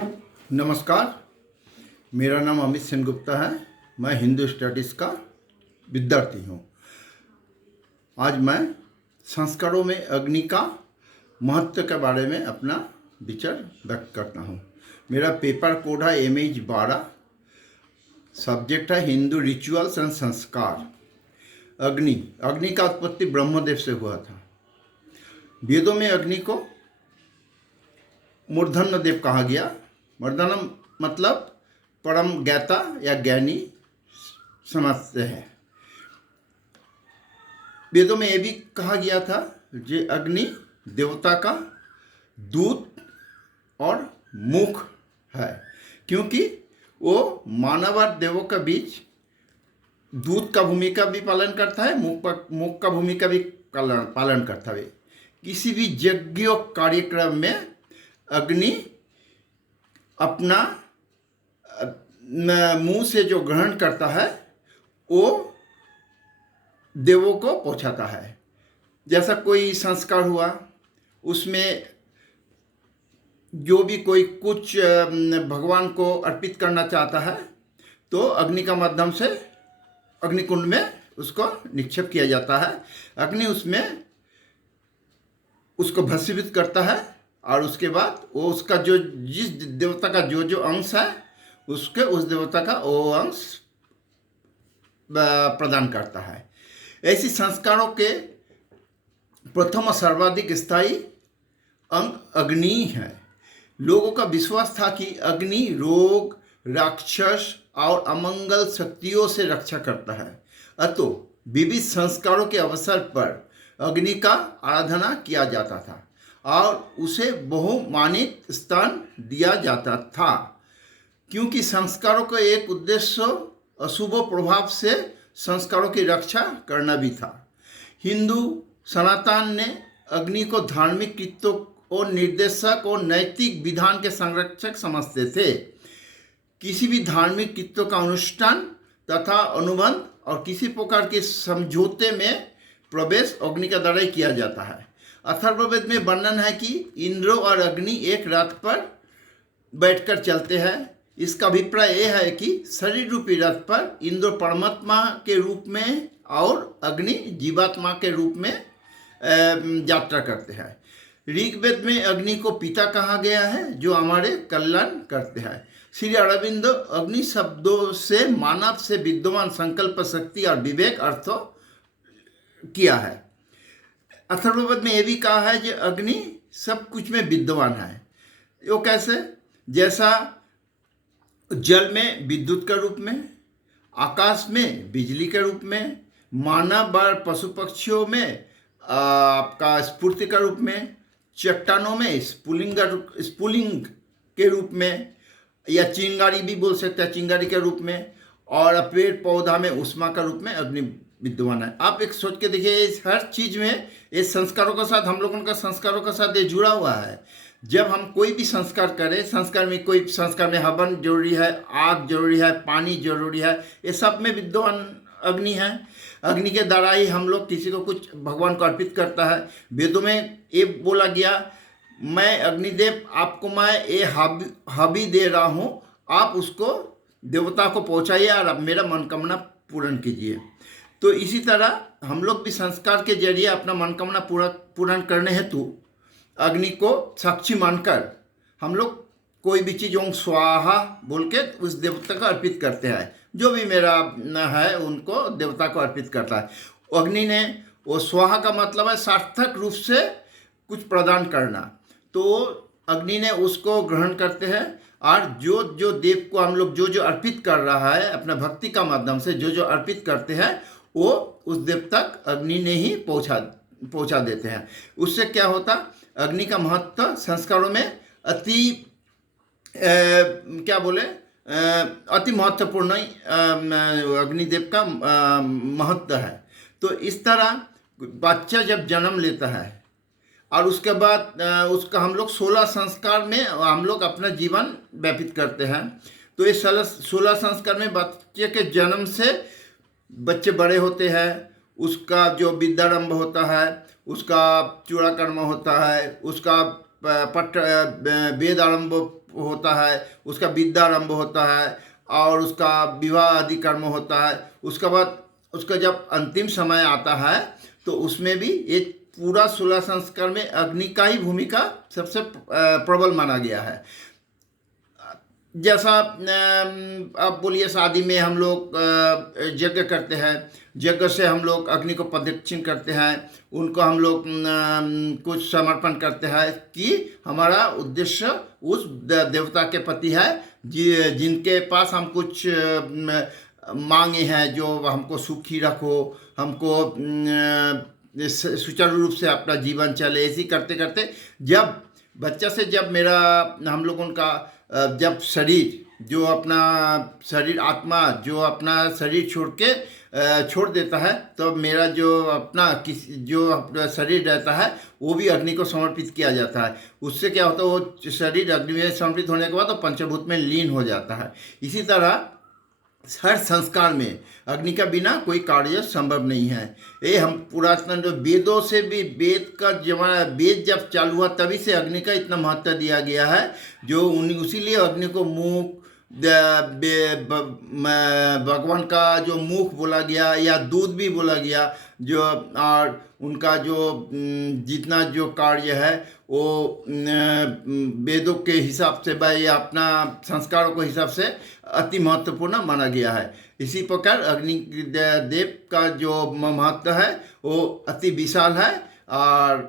नमस्कार। मेरा नाम अमित सेनगुप्ता है। मैं हिंदू स्टडीज़ का विद्यार्थी हूँ। आज मैं संस्कारों में अग्नि का महत्व के बारे में अपना विचार व्यक्त करता हूँ। मेरा पेपर कोड है MH12। सब्जेक्ट है हिंदू रिचुअल्स एंड संस्कार। अग्नि का उत्पत्ति ब्रह्मदेव से हुआ था। वेदों में अग्नि को मूर्धन्य देव कहा गया। मूर्धन्य मतलब परम ज्ञाता या ज्ञानी समझते हैं। वेदों में यह भी कहा गया था कि अग्नि देवता का दूत और मुख है, क्योंकि वो मानव और देवों के बीच दूत का भूमिका भी पालन करता है, मुख का भूमिका भी पालन करता है। किसी भी यज्ञ कार्यक्रम में अग्नि अपना मुंह से जो ग्रहण करता है वो देवों को पहुंचाता है। जैसा कोई संस्कार हुआ, उसमें जो भी कोई कुछ भगवान को अर्पित करना चाहता है तो अग्नि का माध्यम से अग्निकुंड में उसको निक्षेप किया जाता है। अग्नि उसमें उसको भस्मीभूत करता है और उसके बाद वो उसका जो जिस देवता का जो अंश है उसके उस देवता का वो अंश प्रदान करता है। ऐसी संस्कारों के प्रथम और सर्वाधिक स्थायी अंग अग्नि है। लोगों का विश्वास था कि अग्नि रोग, राक्षस और अमंगल शक्तियों से रक्षा करता है। अतः विविध संस्कारों के अवसर पर अग्नि का आराधना किया जाता था और उसे बहुमानित स्थान दिया जाता था, क्योंकि संस्कारों का एक उद्देश्य अशुभ प्रभाव से संस्कारों की रक्षा करना भी था। हिंदू सनातन ने अग्नि को धार्मिक कृत्यों और निर्देशक और नैतिक विधान के संरक्षक समझते थे। किसी भी धार्मिक कृत्यों का अनुष्ठान तथा अनुबंध और किसी प्रकार के समझौते में प्रवेश अग्नि के द्वारा ही किया जाता है। अथर्ववेद में वर्णन है कि इंद्र और अग्नि एक रथ पर बैठकर चलते हैं। इसका अभिप्राय यह है कि शरीर रूपी रथ पर इंद्र परमात्मा के रूप में और अग्नि जीवात्मा के रूप में यात्रा करते हैं। ऋग्वेद में अग्नि को पिता कहा गया है, जो हमारे कल्याण करते हैं। श्री अरविंद अग्नि शब्दों से मानव से विद्यमान संकल्प शक्ति और विवेक अर्थ किया है। अथर्ववेद में यह भी कहा है कि अग्नि सब कुछ में विद्यमान है। वो कैसे? जैसा जल में विद्युत के रूप में, आकाश में बिजली के रूप में, मानव और पशु पक्षियों में आपका स्फूर्ति के रूप में, चट्टानों में स्फुलिंग के रूप में, या चिंगारी भी बोल सकते हैं, चिंगारी के रूप में, और पेड़ पौधा में उष्मा का रूप में अग्नि विद्यमान है। आप एक सोच के देखिए, हर चीज में ये संस्कारों के साथ, हम लोगों का संस्कारों के साथ ये जुड़ा हुआ है। जब हम कोई भी संस्कार करें, कोई संस्कार में हवन जरूरी है, आग जरूरी है, पानी जरूरी है, ये सब में विद्यमान अग्नि है। अग्नि के द्वारा ही हम लोग किसी को कुछ भगवान को अर्पित करता है। वेदों में ये बोला गया, मैं अग्निदेव आपको मैं ये हबी दे रहा हूँ, आप उसको देवता को पहुँचाइए और मेरा मनोकामना पूर्ण कीजिए। तो इसी तरह हम लोग भी संस्कार के जरिए अपना मनोकामना पूर्ण करने हेतु अग्नि को साक्षी मानकर हम लोग कोई भी चीज़ ओम स्वाहा बोल के उस देवता को अर्पित करते हैं। जो भी मेरा है उनको देवता को अर्पित करता है। अग्नि ने वो स्वाहा का मतलब है सार्थक रूप से कुछ प्रदान करना, तो अग्नि ने उसको ग्रहण करते हैं और जो देव को हम लोग जो अर्पित कर रहा है अपना भक्ति का माध्यम से जो अर्पित करते हैं वो उस देव तक अग्नि ने ही पहुंचा देते हैं। उससे क्या होता, अग्नि का महत्व संस्कारों में अति महत्वपूर्ण अग्निदेव का महत्व है। तो इस तरह बच्चा जब जन्म लेता है और उसके बाद उसका हम लोग 16 संस्कार में हम लोग अपना जीवन व्यतीत करते हैं। तो इस 16 संस्कार में बच्चे के जन्म से बच्चे बड़े होते हैं, उसका जो विद्यारंभ होता है, उसका चूड़ाकर्म होता है, उसका पट वेद आरंभ होता है, उसका विद्या आरंभ होता है और उसका विवाह आदि कर्म होता है। उसके बाद उसका जब अंतिम समय आता है तो उसमें भी एक पूरा 16 संस्कार में अग्नि का ही भूमिका सबसे प्रबल माना गया है। जैसा आप बोलिए शादी में हम लोग यज्ञ करते हैं, यज्ञ से हम लोग अग्नि को प्रदक्षिण करते हैं, उनको हम लोग कुछ समर्पण करते हैं कि हमारा उद्देश्य उस देवता के प्रति है जिनके पास हम कुछ मांगे हैं, जो हमको सुखी रखो, हमको सुचारू रूप से अपना जीवन चले। ऐसी करते करते जब बच्चा से जब मेरा हम लोगों का जब शरीर जो अपना शरीर आत्मा जो अपना शरीर छोड़ देता है, तो मेरा जो अपना जो अपना शरीर रहता है वो भी अग्नि को समर्पित किया जाता है। उससे क्या होता है, वो शरीर अग्नि में समर्पित होने के बाद तो पंचभूत में लीन हो जाता है। इसी तरह हर संस्कार में अग्नि का बिना कोई कार्य संभव नहीं है। ये हम पुरातन जो वेदों से भी, वेद का जमाना, वेद जब चालू हुआ तभी से अग्नि का इतना महत्व दिया गया है, जो उसीलिए अग्नि को मुख भगवान का जो मुख बोला गया या दूध भी बोला गया, जो और उनका जो जितना जो कार्य है वो वेदों के हिसाब से या अपना संस्कारों के हिसाब से अति महत्वपूर्ण माना गया है। इसी प्रकार अग्नि देव का जो महत्व है वो अति विशाल है और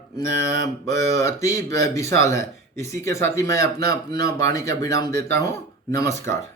अति विशाल है। इसी के साथ ही मैं अपना वाणी का विराम देता हूँ। नमस्कार।